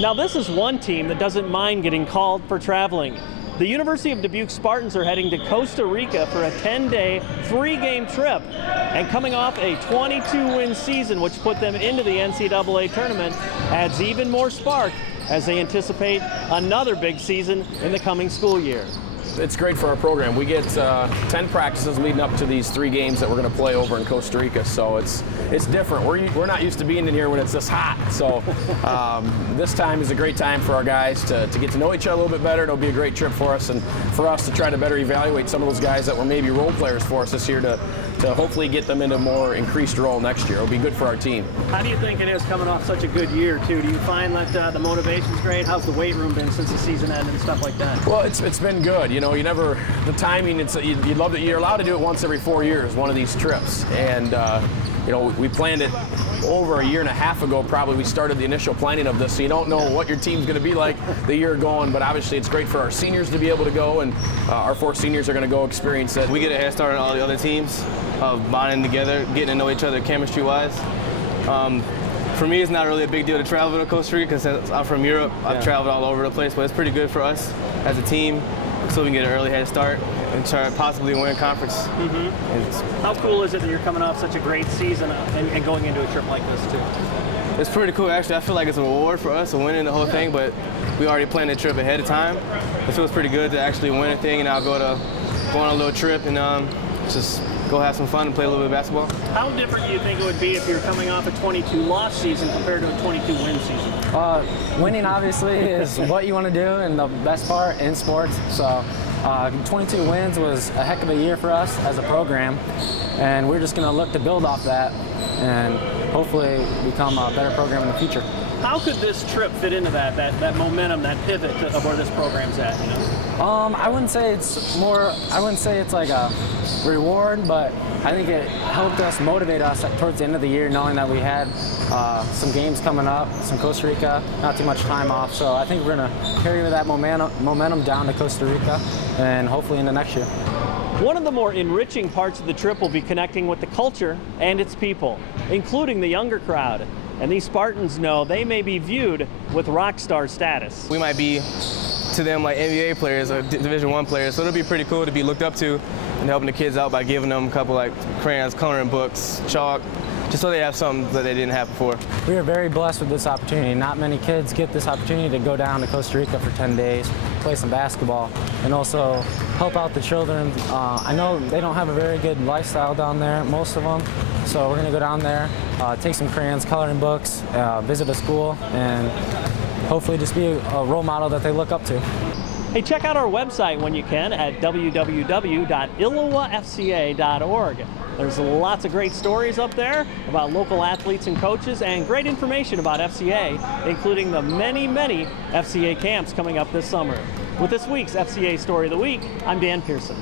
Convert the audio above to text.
Now this is one team that doesn't mind getting called for traveling. The University of Dubuque Spartans are heading to Costa Rica for a 10-day, 3-game trip, and coming off a 22-win season, which put them into the NCAA tournament, adds even more spark as they anticipate another big season in the coming school year. It's great for our program. We get 10 practices leading up to these 3 games that we're going to play over in Costa Rica, so it's different. We're not used to being in here when it's this hot, so this time is a great time for our guys to get to know each other a little bit better. It'll be a great trip for us, and for us to try to better evaluate some of those guys that were maybe role players for us this year to hopefully get them into a more increased role next year. It'll be good for our team. How do you think it is coming off such a good year, too? Do you find that the motivation's great? How's the weight room been since the season ended and stuff like that? Well, it's been good. You know, the timing, you love that you're allowed to do it once every 4 years, one of these trips. And, you know, we planned it over a year and a half ago, probably. We started the initial planning of this, so you don't know what your team's going to be like the year going, but obviously it's great for our seniors to be able to go, and our 4 seniors are going to go experience it. We get a head start on all the other teams of bonding together, getting to know each other chemistry-wise. For me, it's not really a big deal to travel to Costa Rica because I'm from Europe. I've traveled all over the place, but it's pretty good for us as a team, so we can get an early head start and try to possibly win a conference. How cool is it that you're coming off such a great season and going into a trip like this, too? It's pretty cool, actually. I feel like it's a reward for us for winning the whole thing, but we already planned the trip ahead of time. It feels pretty good to actually win a thing, and I'll go on a little trip and just go have some fun and play a little bit of basketball. How different do you think it would be if you're coming off a 22-loss season compared to a 22-win season? Winning, obviously, is what you want to do and the best part in sports. So 22 wins was a heck of a year for us as a program, and we're just going to look to build off that and hopefully become a better program in the future. How could this trip fit into that momentum, that pivot of where this program's at? You know? I wouldn't say it's like a reward, but I think it helped us motivate us towards the end of the year, knowing that we had some games coming up, some Costa Rica, not too much time off. So I think we're going to carry that momentum down to Costa Rica and hopefully into next year. One of the more enriching parts of the trip will be connecting with the culture and its people, including the younger crowd. And these Spartans know they may be viewed with rock star status. We might be to them like NBA players or Division I players, so it'll be pretty cool to be looked up to and helping the kids out by giving them a couple like crayons, coloring books, chalk, just so they have something that they didn't have before. We are very blessed with this opportunity. Not many kids get this opportunity to go down to Costa Rica for 10 days, play some basketball, and also help out the children. I know they don't have a very good lifestyle down there, most of them, so we're going to go down there, take some crayons, coloring books, visit a school, and hopefully just be a role model that they look up to. Hey, check out our website when you can at www.illowafca.org. There's lots of great stories up there about local athletes and coaches, and great information about FCA, including the many, many FCA camps coming up this summer. With this week's FCA Story of the Week, I'm Dan Pearson.